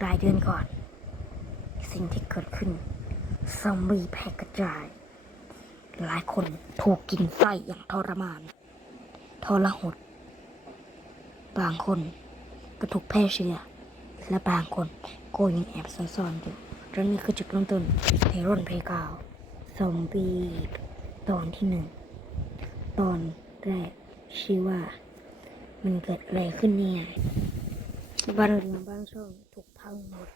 หลายเดือนก่อน สิ่งที่เกิดขึ้น ซอมบี้แพร่กระจาย หลายคนถูกกินไส้อย่างทรมาน ทรหด บางคนก็ถูกแพร่เชื้อ และบางคนก็ยังแอบซ่อนๆอยู่เรื่องนี้คือจุดเริ่มต้นเพรอนเพกาวซอมบี้ตอนที่หนึ่ง ตอนแรกชื่อว่า มันเกิดอะไรขึ้นเนี่ย บ้านเรือนบ้านช่องถูกพังหมด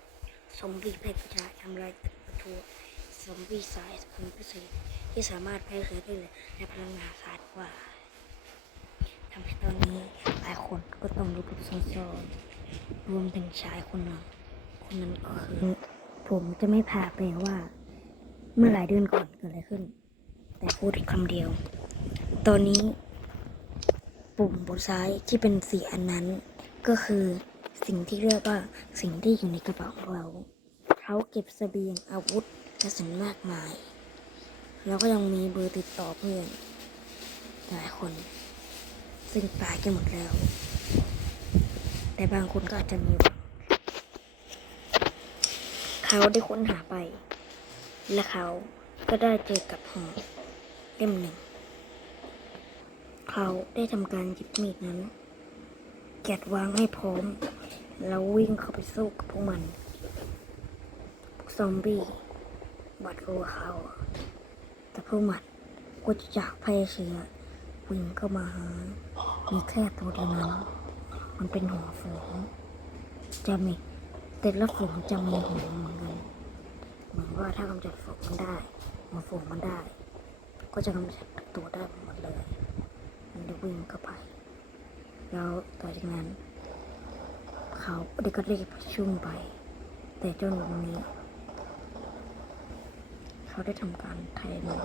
ซอมบี้แพร่กระจายทำลายตึกประตูซอมบี้สายพันธุ์พิเศษที่สามารถแพร่เชื้อได้เลยและพลังงานขาดกว่าทำให้ตอนนี้หลายคนก็ต้องรู้กับซ่อนๆรวมถึงชายคนหนึ่งคนนั้นก็คือผมจะไม่พาไปว่า เมื่อหลายเดือนก่อนเกิดอะไรขึ้น แต่พูดคำเดียว ตอนนี้ ปุ่มบนซ้ายที่เป็นสีอันนั้นก็คือ สิ่งที่เรียกว่าสิ่งที่อยู่ในกระเป๋าของเรา เขาเก็บเสบียงอาวุธกระสุนมากมาย แล้วก็ยังมีเบอร์ติดต่อเพื่อนหลายคน ซึ่งตายกันหมดแล้ว แต่บางคนก็อาจจะมีเขาได้ค้นหาไป และเขาก็ได้เจอกับหอเล่มหนึ่ง เขาได้ทำการหยิบมีดนั้นแกะวางให้พร้อม แล้ววิ่งเข้าไปสู้กับพวกมัน พวกซอมบี้หวาดกลัวเขาแต่พวกมันก็จะจากพร่เชื้อวิ่งเข้ามาหา มีแค่ตัวเดียวนั้น มันเป็นหัวฝูงจะมีแต่ละฝูงจะมีหัวเหมือนกันเหมือนว่าถ้ากำจัดฝูงมันได้หัวฝูงมันได้ ก็จะกำจัดตัวได้หมดเลย มันได้วิ่งเข้าไป แล้วต่อจากนั้น เขาได้ก็รีบชุ่มไป แต่เจ้าหนูนี้ เขาได้ทำการไทยหนู